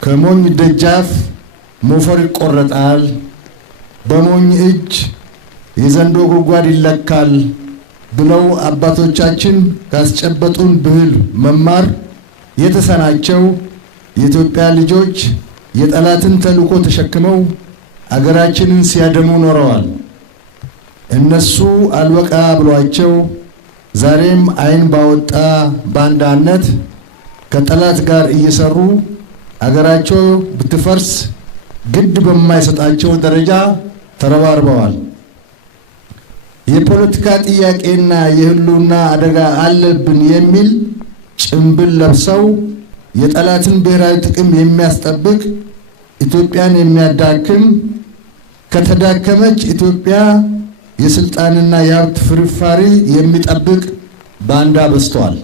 ከሞኝ ደጃፍ ሞፈር ይቆረጣል፣ በሞኝ እጅ የዘንዶ ጉድጓድ ይለካል ብለው አባቶቻችን ካስጨበጡን ብሂል መማር የተሰናቸው የኢትዮጵያ ልጆች የጠላትን ተልዕኮ ተሸክመው አገራችንን ሲያደሙ ኖረዋል። እነሱ አልበቃ ብሏቸው ዛሬም አይን ባወጣ ባንዳነት ከጠላት ጋር እየሰሩ አገራቸው ብትፈርስ ግድ በማይሰጣቸው ደረጃ ተረባርበዋል። የፖለቲካ ጥያቄና የህልውና አደጋ አለብን የሚል ጭምብል ለብሰው የጠላትን ብሔራዊ ጥቅም የሚያስጠብቅ ኢትዮጵያን የሚያዳክም ከተዳከመች ኢትዮጵያ የስልጣንና የሀብት ፍርፋሪ የሚጠብቅ ባንዳ በዝቷል።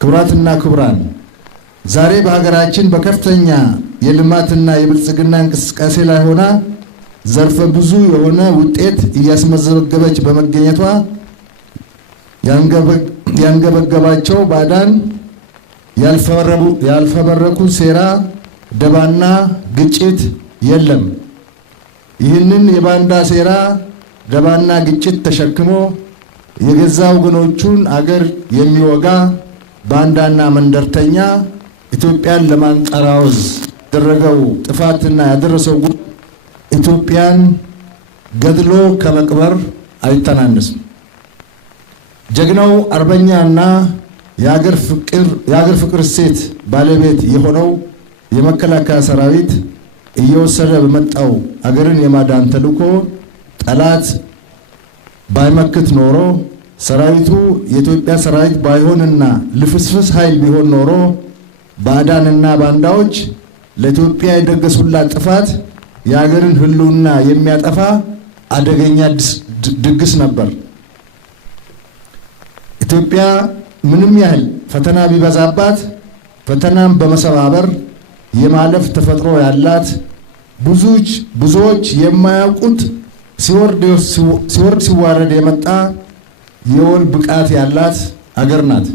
ክቡራትና ክቡራን፣ ዛሬ በሀገራችን በከፍተኛ የልማትና የብልጽግና እንቅስቃሴ ላይ ሆና ዘርፈ ብዙ የሆነ ውጤት እያስመዘገበች በመገኘቷ ያንገበገባቸው ባዕዳን ያልፈበረኩ ሴራ፣ ደባና ግጭት የለም። ይህንን የባንዳ ሴራ፣ ደባና ግጭት ተሸክሞ የገዛ ወገኖቹን አገር የሚወጋ ባንዳና መንደርተኛ ኢትዮጵያን ለማንቀራወዝ ያደረገው ጥፋትና ያደረሰው ኢትዮጵያን ገድሎ ከመቅበር አይተናነስም። ጀግናው አርበኛና የሀገር ፍቅር እሴት ባለቤት የሆነው የመከላከያ ሰራዊት እየወሰደ በመጣው አገርን የማዳን ተልዕኮ ጠላት ባይመክት ኖሮ ሰራዊቱ የኢትዮጵያ ሰራዊት ባይሆንና ልፍስፍስ ኃይል ቢሆን ኖሮ ባዕዳንና ባንዳዎች ለኢትዮጵያ የደገሱላት ጥፋት የሀገርን ህልውና የሚያጠፋ አደገኛ ድግስ ነበር። ኢትዮጵያ ምንም ያህል ፈተና ቢበዛባት ፈተናም በመሰባበር የማለፍ ተፈጥሮ ያላት ብዙዎች የማያውቁት ሲወርድ ሲዋረድ የመጣ የወል ብቃት ያላት አገር ናት።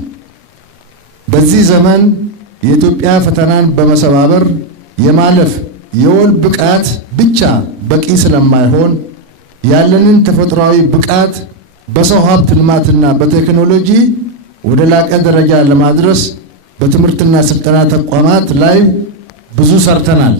በዚህ ዘመን የኢትዮጵያ ፈተናን በመሰባበር የማለፍ የወል ብቃት ብቻ በቂ ስለማይሆን ያለንን ተፈጥሯዊ ብቃት በሰው ሀብት ልማትና በቴክኖሎጂ ወደ ላቀ ደረጃ ለማድረስ በትምህርትና ስልጠና ተቋማት ላይ ብዙ ሰርተናል።